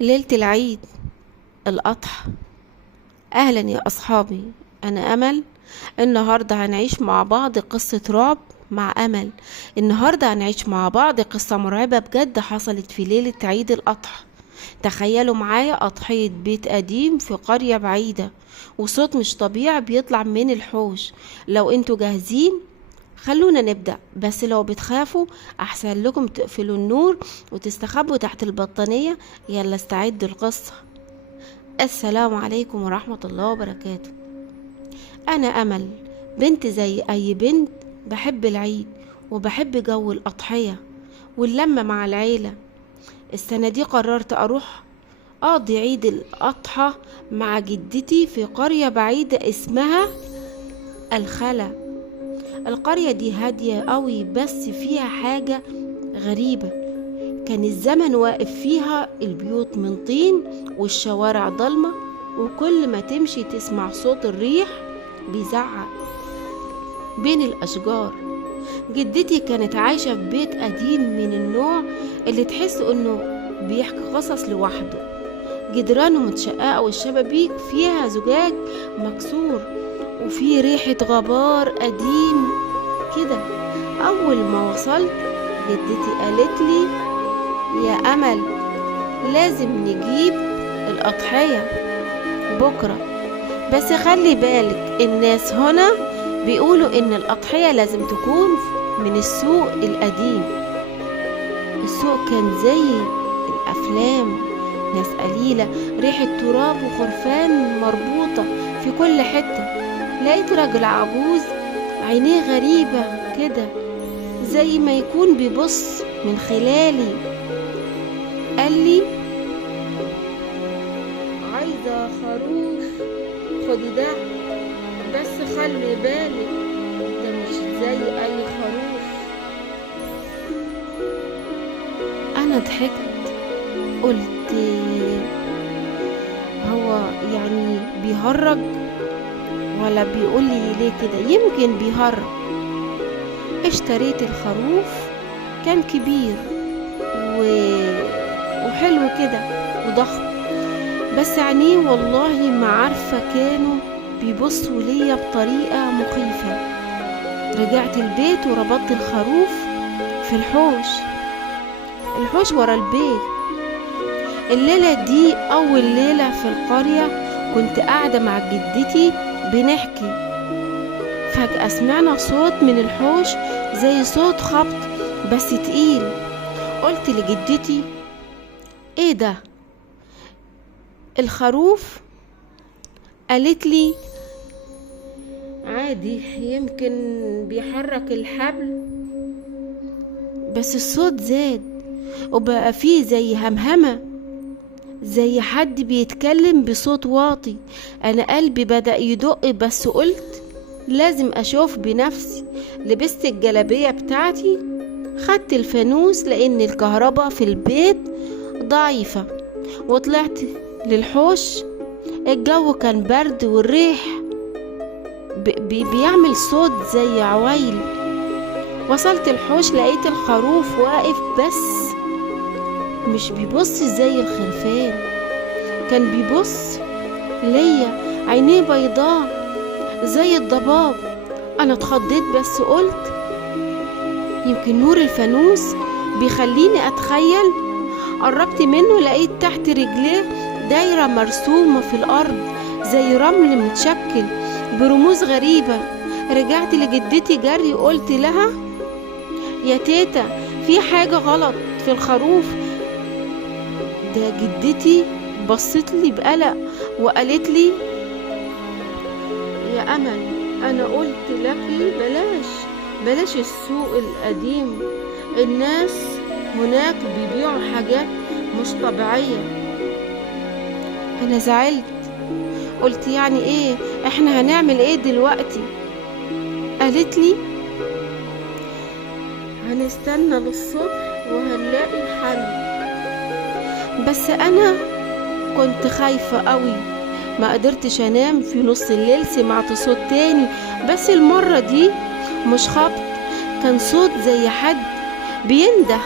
ليلة العيد الأضحى. أهلا يا أصحابي، أنا أمل. النهاردة هنعيش مع بعض قصة رعب مع أمل. النهاردة هنعيش مع بعض قصة مرعبة بجد حصلت في ليلة عيد الأضحى. تخيلوا معايا أضحية بيت قديم في قرية بعيدة، وصوت مش طبيعي بيطلع من الحوش. لو انتوا جاهزين خلونا نبدأ، بس لو بتخافوا أحسن لكم تقفلوا النور وتستخبوا تحت البطانية. يلا استعدوا القصة. السلام عليكم ورحمة الله وبركاته. أنا أمل، بنت زي أي بنت، بحب العيد وبحب جو الأضحية واللمة مع العيلة. السنة دي قررت أروح أقضي عيد الأضحى مع جدتي في قرية بعيدة اسمها الخلا. القرية دي هادية قوي، بس فيها حاجة غريبة. كان الزمن واقف فيها، البيوت من طين والشوارع ضلمة، وكل ما تمشي تسمع صوت الريح بيزعق بين الأشجار. جدتي كانت عايشة في بيت قديم من النوع اللي تحس انه بيحكي قصص لوحده. جدرانه متشققة والشبابيك فيها زجاج مكسور، وفي ريحة غبار قديم كده. أول ما وصلت جدتي قالت لي: يا أمل، لازم نجيب الأضحية بكرة، بس خلي بالك الناس هنا بيقولوا إن الأضحية لازم تكون من السوق القديم. السوق كان زي الأفلام، ناس قليلة، ريحة تراب وخرفان مربوطة في كل حتة. لقيت راجل عجوز عينيه غريبة كده، زي ما يكون بيبص من خلالي. قال لي: عايزة خروف، خدي ده، بس خلي بالك ده مش زي أي خروف. أنا ضحكت، قلت هو يعني بيهرج ولا بيقول لي ليه كده؟ يمكن بيهرج. اشتريت الخروف، كان كبير وحلو كده وضخم، بس عينيه والله ما عارفة كانوا بيبصوا ليا بطريقة مخيفة. رجعت البيت وربطت الخروف في الحوش ورا البيت. الليلة دي أول ليلة في القرية، كنت قاعدة مع جدتي بنحكي. فجأة سمعنا صوت من الحوش زي صوت خبط بس تقيل. قلت لجدتي: ايه ده؟ الخروف؟ قالت لي: عادي، يمكن بيحرك الحبل. بس الصوت زاد وبقى فيه زي همهمة، زي حد بيتكلم بصوت واطي. انا قلبي بدأ يدق، بس قلت لازم اشوف بنفسي. لبست الجلابية بتاعتي، خدت الفانوس لان الكهرباء في البيت ضعيفة، وطلعت للحوش. الجو كان برد والريح بيعمل صوت زي عوايل. وصلت الحوش، لقيت الخروف واقف، بس مش بيبص زي الخرفان، كان بيبص ليا، عينيه بيضاء زي الضباب. انا اتخضيت، بس قلت يمكن نور الفانوس بيخليني اتخيل. قربت منه، لقيت تحت رجليه دايرة مرسومة في الارض زي رمل متشكل برموز غريبة. رجعت لجدتي جري، قلت لها: يا تيتا، في حاجة غلط في الخروف ده. جدتي بصت لي بقلق وقالت لي: يا أمل، أنا قلت لك بلاش السوق القديم، الناس هناك بيبيعوا حاجات مش طبيعية. أنا زعلت، قلت يعني إيه؟ إحنا هنعمل إيه دلوقتي؟ قالت لي: هنستنى للصبح وهنلاقي حل. بس أنا كنت خايفة قوي، ما قدرتش انام. في نص الليل سمعت صوت تاني، بس المرة دي مش خبط، كان صوت زي حد بينده.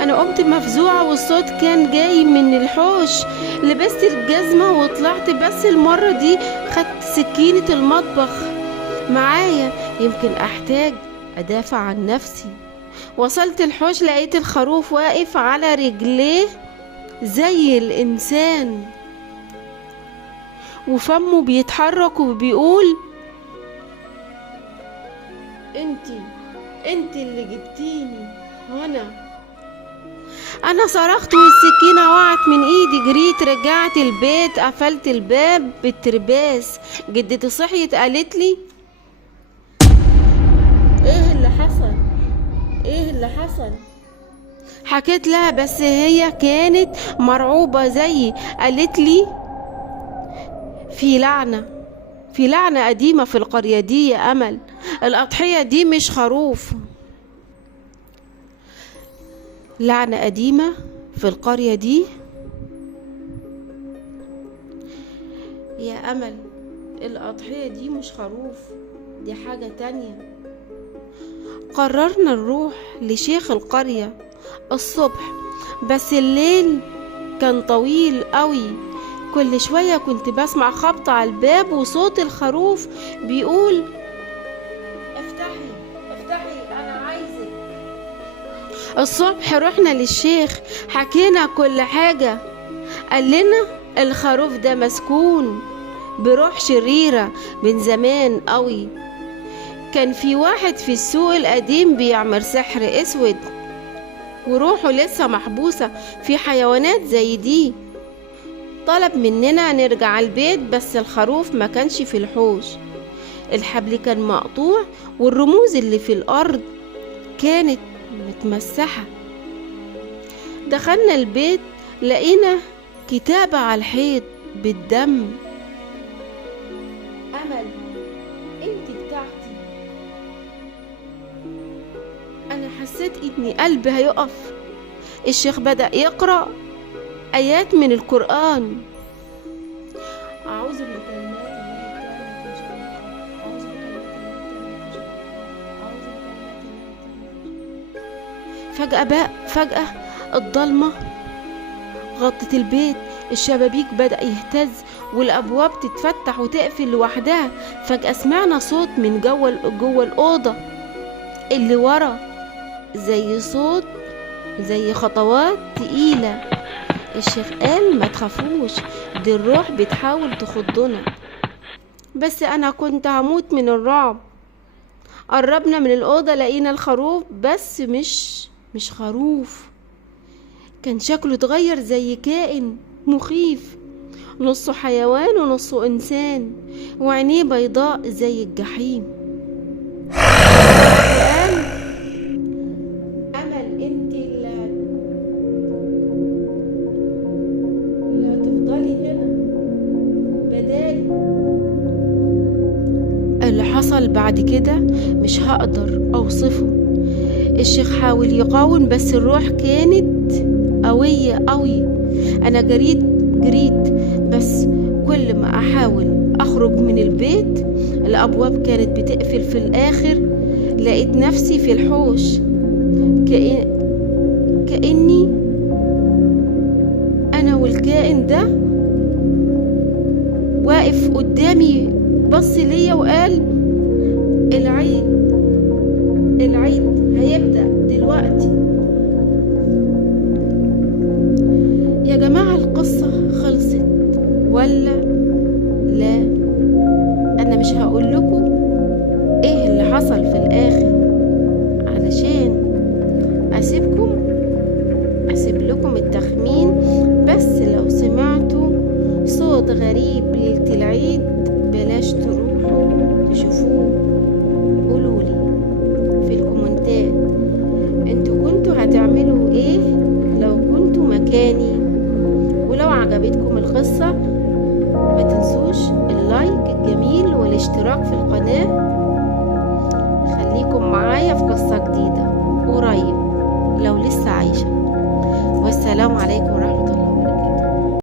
انا قمت مفزوعة والصوت كان جاي من الحوش. لبست الجزمة وطلعت، بس المرة دي خدت سكينة المطبخ معايا، يمكن احتاج ادافع عن نفسي. وصلت الحوش لقيت الخروف واقف على رجليه زي الانسان، وفمه بيتحرك وبيقول: انت اللي جبتيني هنا. انا صرخت والسكينة وقعت من ايدي، جريت رجعت البيت، قفلت الباب بالترباس. جدتي صحيت قالت لي: ايه اللي حصل؟ حكيت لها، بس هي كانت مرعوبة زيي. قالت لي: في لعنة قديمة في القرية دي يا أمل. الأضحية دي مش خروف. لعنة قديمة في القرية دي يا أمل. الأضحية دي مش خروف، دي حاجة تانية. قررنا نروح لشيخ القرية الصبح، بس الليل كان طويل قوي. كل شوية كنت بسمع خبط على الباب وصوت الخروف بيقول: افتحي انا عايزك. الصبح رحنا للشيخ، حكينا كل حاجة. قال لنا الخروف ده مسكون بروح شريرة من زمان قوي. كان في واحد في السوق القديم بيعمل سحر اسود، وروحه لسه محبوسة في حيوانات زي دي. طلب مننا نرجع البيت، بس الخروف ما كانش في الحوش. الحبل كان مقطوع والرموز اللي في الأرض كانت متمسحة. دخلنا البيت لقينا كتابة على الحيط بالدم: أمل، انت بتاعتي. أنا حسيت إني قلبي هيقف. الشيخ بدأ يقرأ آيات من القرآن: أعوذ بكلمات الله التامة من شر ما خلق، أعوذ بكلمات الله التامة من شر ما خلق. فجأة الضلمة غطت البيت. الشبابيك بدأ يهتز والأبواب تتفتح وتقفل لوحدها. فجأة سمعنا صوت من جوه الأوضة اللي ورا، زي خطوات تقيلة. الشيخ قال: ما تخافوش، دي الروح بتحاول تخضنا. بس أنا كنت هموت من الرعب. قربنا من الأوضة لقينا الخروف، بس مش خروف. كان شكله اتغير زي كائن مخيف، نصه حيوان ونصه إنسان، وعينيه بيضاء زي الجحيم. وقال: أمل، انت اللي هتفضلي هنا بدالي. اللي حصل بعد كده مش هقدر أوصفه. الشيخ حاول يقاوم، بس الروح كانت قوية قوي. أنا جريت، بس كل ما أحاول أخرج من البيت الأبواب كانت بتقفل. في الآخر لقيت نفسي في الحوش، كأني أنا والكائن ده واقف قدامي، بص ليا وقال: العيد هيبدأ دلوقتي. يا جماعة، القصة خلصت ولا لا؟ أنا مش هقول لكم إيه اللي حصل في الآخر علشان أسيب لكم التخمين. بس لو سمعتوا صوت غريب ليلة العيد بلاش تروحوا تشوفوه. قولولي في الكومنتات انتوا كنتوا هتعملوا ايه لو كنتوا مكاني. ولو عجبتكم القصة ما تنسوش اللايك الجميل والاشتراك في القناة. خليكم معايا في قصة جديدة قريب لو لسه عايشة. والسلام عليكم ورحمة الله.